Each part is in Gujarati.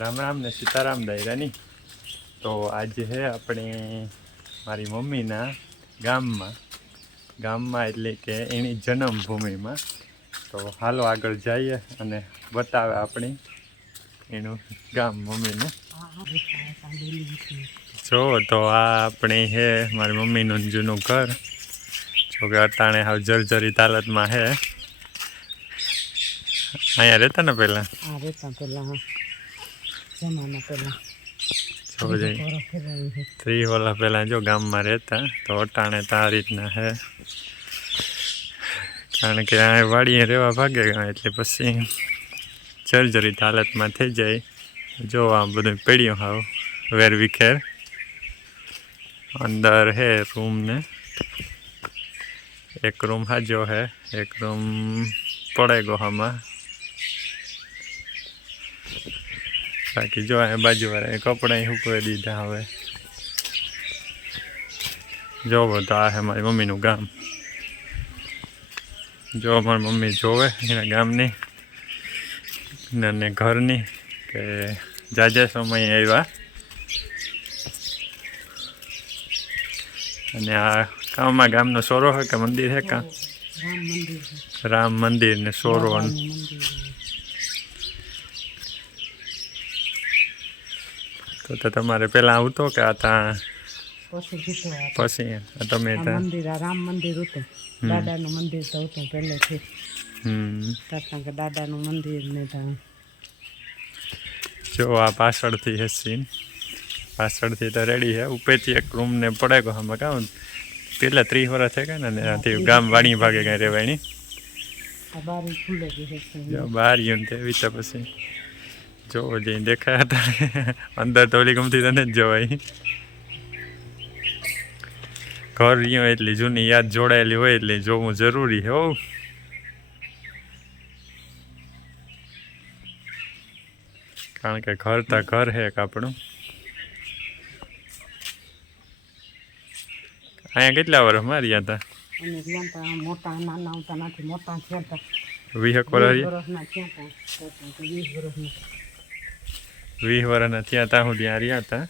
રામ રામ ને સીતારામ દાયરાની. તો આજે હે આપણે મારી મમ્મીના ગામમાં એટલે કે એની જન્મભૂમિમાં. તો હાલો આગળ જઈએ અને બતાવે આપણી એનું ગામ મમ્મીનું. જો તો આ આપણે હે મારી મમ્મીનું જૂનું ઘર. જોકે અટાણે હાવ જર્જરિત હાલતમાં હે. અહીંયા રહેતા ને પહેલાં જો 30 વર્ષ પહેલાં જો ગામમાં રહેતા. તો અટાણે તો આ રીતના હે, કારણ કે આ વાડીએ રહેવા ભાગે ગયા એટલે પછી જર્જરિત હાલતમાં થઈ જાય. જો આ બધું પડ્યું હાવ વેર વિખેર. અંદર હે રૂમ ને એક રૂમ હાજો હે, એક રૂમ પડે ગોહામાં. બાકી જો આ બાજુવાળા કપડાં સૂકવી દીધા. હવે જોવો તો આ હે મારી મમ્મીનું ગામ. જો મારી મમ્મી જોવે એના ગામની અને ઘરની કે જાજા સમય આવ્યા. અને આ ગામમાં ગામનો સોરો હે કે મંદિર હે કા? રામ મંદિર ને સોરો. તો તમારે પહેલાં આવતો કે આ ત્યાં પછી તમે રામ મંદિર હતું, દાદાનું મંદિર તો હતું પહેલેથી. કે દાદાનું મંદિર ને જો આ પાછળથી હે સીન. પાછળથી તો રેડી હે. ઉપરથી એક રૂમ ને પડે ગયો આમાં કાં પેલા 30 વર્ષ થઈ ગયા ને ત્યાંથી ગામ વાડી ભાગે કાંઈ રહેવાય નહીં. બહાર ગયું ને તેવી તો પછી જોવો જઈને દેખાયા હતા. અંદર તો ઓલી ગમતી તને જ જવાય. ઘર રહ્યો એટલી જૂની યાદ જોડાયેલી હોય એટલે જોવું જરૂરી હો. કારણ કે ઘર તા ઘર હે એક આપણું. અહીંયા કેટલા વર્ષ માર્યા હતા? મોટા નાના આવતા નથી, મોટા થયા હતા 20 વર્ષના થયા હતા હું ત્યાં રહ્યા હતા.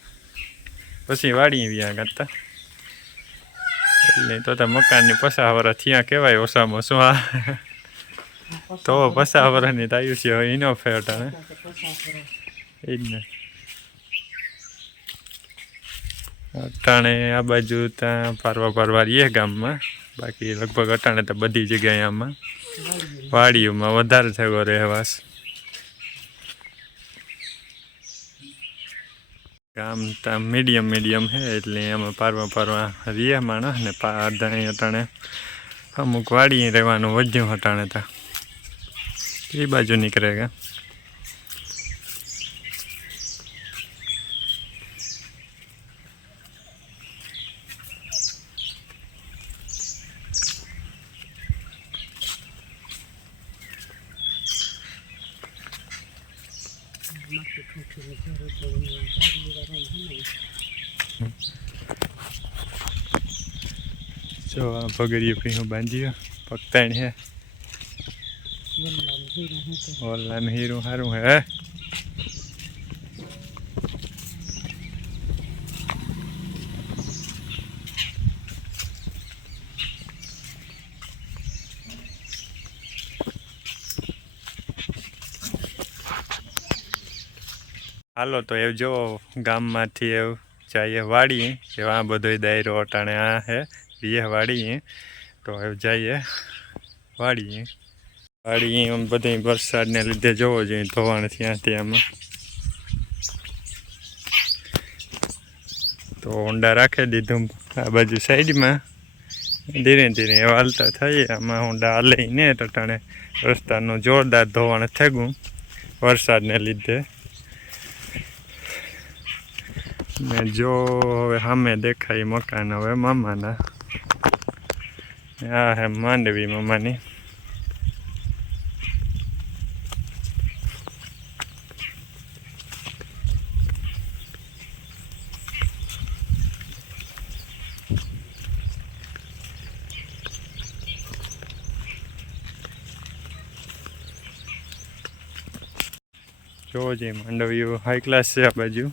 પછી વાડી વ્યા કરતા એટલે તો મકાનની 50 વર્ષ થયા કહેવાય ઓછામાં ઓછું. આ તો 50 વર્ષની આયુષ્ય હોય એનો ફેટ ને એ જ ને. અટાણે આ બાજુ ત્યાં પારવા રહીએ ગામમાં. બાકી લગભગ અટાણે તો બધી જગ્યાએ આમાં વાડીઓમાં વધારે થયો રહેવાસ. ગામ ત્યાં મીડિયમ હે એટલે એમાં પારવા રહીએ માણસ ને અડધા અટાણે અમુક વાડી રહેવાનું વધ્યું અટાણે ત્યાં એ બાજુ નીકળે ગયા. જો આ પગડીયું પીહું બાંધ્યું પગતાણ હે. ઓલાનું હીરું સારું હે. હાલો તો એવું જો ગામમાંથી એવું જઈએ વાડી. આ બધો દાયરો અટાણે આ હે વાડી. તો એવું જઈએ વાડી. બધી વરસાદને લીધે જોવો જોઈએ ધોવાણ ત્યાંથી આમાં. તો હોન્ડા રાખી દીધું આ બાજુ સાઈડમાં. ધીરે ધીરે હાલતા થઈએ. આમાં હોન્ડા હાલે ને અટાણે રસ્તાનું જોરદાર ધોવાણ થઈ ગયું વરસાદને લીધે. ને જો હવે સામે દેખાય મકાન હવે મામાના. આ હે માંડવી મામાની. જોવો જઈએ માંડવીઓ હાઈ ક્લાસ છે આ બાજુ